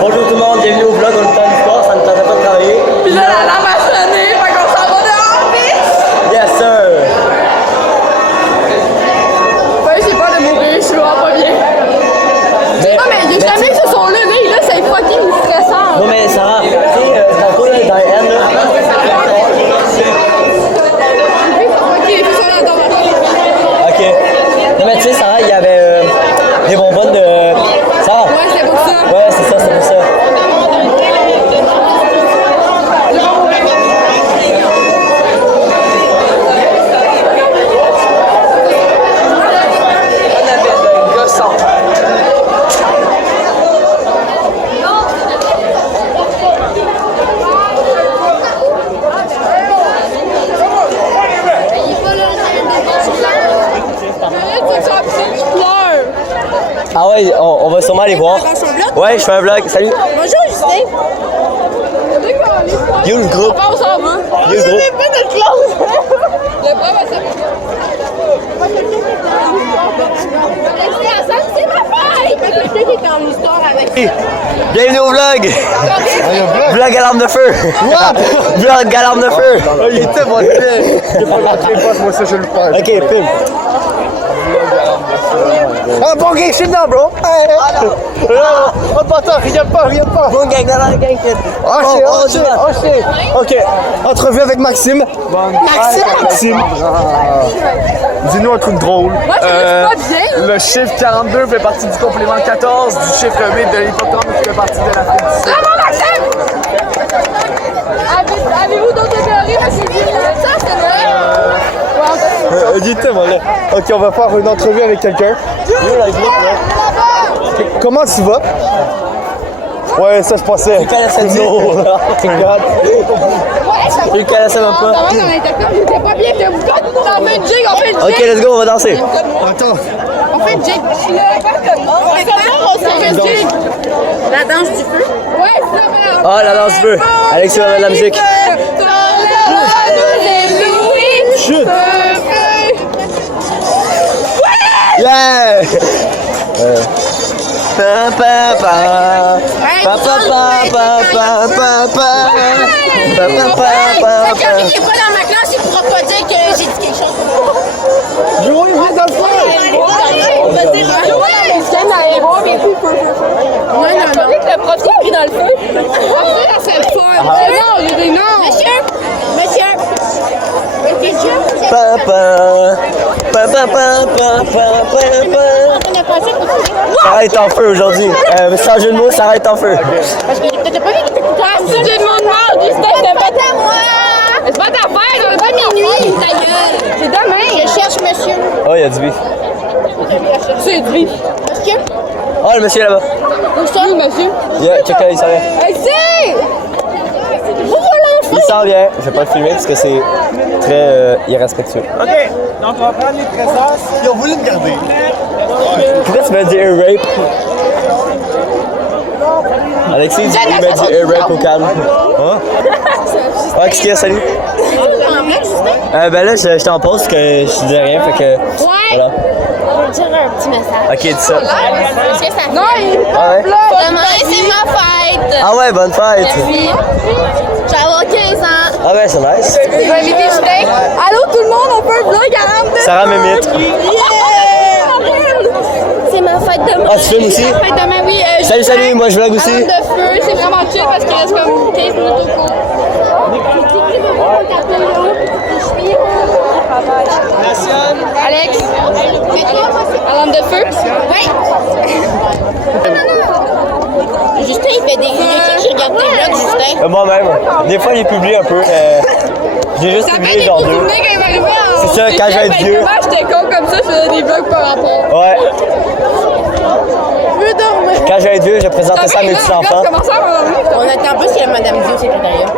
Bonjour tout le monde, bienvenue au vlog, on est en histoire, ça ne tentait pas de travailler. Puis là, la lame a sonné, fait qu'on s'en va dehors, bitch! Yes sir! Ouais, j'ai peur de mourir, je suis vraiment pas bien. Mais, Non, mais il y a jamais que ce son-là, là, c'est fucking stressant. non mais Sarah, tu sais, tantôt là, dans les N, là. Ok. Non mais tu sais, Sarah, il y avait des bonbonnes de... Sarah? Ouais, c'est pour ça. Ouais, c'est ça, c'est pour ça. Ah ouais, on va sûrement aller voir. Ouais, je fais un vlog. Salut. Bonjour, Justin. You le groupe. On s'en va. You le groupe. C'est pas notre classe. Le prof a ça. C'est ma fête. Quelqu'un qui est en histoire avec. Bienvenue au vlog. Vlog alarme de feu. What? Vlog alarme de feu. Oh, il était bon fait. Il faut montrer pas, moi ça je le fais. Ok, film. Ah bon gang, je suis dedans bro. Oh bâtard, rien pas. Bon gang, gang. Oh shit. Ok, entrevue avec Maxime. Maxime. Dis-nous un truc drôle. Moi, je suis pas bien. Le chiffre 42 fait partie du complément 14, du chiffre 8 de l'hippocampe qui fait partie de la fin du cycle. Ah non, Maxime! Avez-vous d'autres théories, monsieur Guy? Ça, c'est vrai. Dites-moi là. Ok, on va faire une entrevue avec quelqu'un. Comment tu vas? Ouais, ça se passait. Tu connaissais le Regarde. Tu connaissais même pas. Dans l'intercom, j'étais pas bien. On fait une jig, Ok, let's go, on va danser. Attends. On fait une jig. On fait une jig. La danse du feu? Ouais, c'est ça, madame. Ah, la danse du feu. Alexis va mettre de la musique. Chut. Yeah! Pa pa pa. Pa pa pa pa pa pa pa. Pa pa pa pa pa. Quelqu'un qui est pas dans ma classe, il pourra pas dire que j'ai dit quelque chose. Jouez dans le feu. On va dire ouais, il vient d'aller voir, mais puis feu. Non, le prof est pris dans le feu. C'est le fun. Non, j'ai dit non. Monsieur. Pa pa. Pa pa pa pa pa pa pa. Sarah est en feu aujourd'hui. Sans jeu de mots, Sarah est en feu. Parce que t'as pas vu qu'il était coupable. Si j'ai demandé mal, Justin, c'était pas à moi. C'est pas ta fête, on est pas minuit. Ta gueule. C'est demain. Je cherche monsieur. Oh, il y a du bif. C'est du bif. Monsieur? Oh, le monsieur là-bas. Où ça? Oui, monsieur. Yeah, check là, il s'en vient. Hey, c'est! Il s'en vient. Je vais pas le filmer parce que c'est très irrespectueux. Ok, donc on va prendre les présences. Ils ont voulu me garder. Pourquoi tu m'as dit air rape? Alexis, il m'a dit air rape au calme. Hein? Ah, qu'est-ce qu'il y a, salut? Ben là, j'étais en pause, que je disais rien, fait que. Ouais! Voilà. On va dire un petit message. Ok, dis ça. Qu'est-ce que ça fait? Non, Ah ouais? demain, c'est ma fête! Ah ouais, bonne fête! Merci. J'avais 15 ans. Ah ouais, c'est nice. Je vais inviter Justin. Allô tout le monde, on peut un vlog à rame de Sarah m'imite. C'est ma fête demain. Ah, tu filmes aussi? C'est ma fête demain, oui. Salut, salut, moi je vlog aussi. Alarme de feu, c'est vraiment chill parce qu'il reste comme 15 minutes au cours. Alex, alarme de feu? Oui. Justin, il fait des je regarde tes vlogs, Justin. Moi-même. Des fois, il publie un peu. J'ai juste publié genre deux. C'est ça, quand je vais être vieux. J'étais con comme ça, je faisais des vlogs par rapport. Ouais. Je veux dormir. Quand je vais être vieux, je vais présenter ça à mes petits-enfants. On attend pas si la Madame Dio, secrétariat.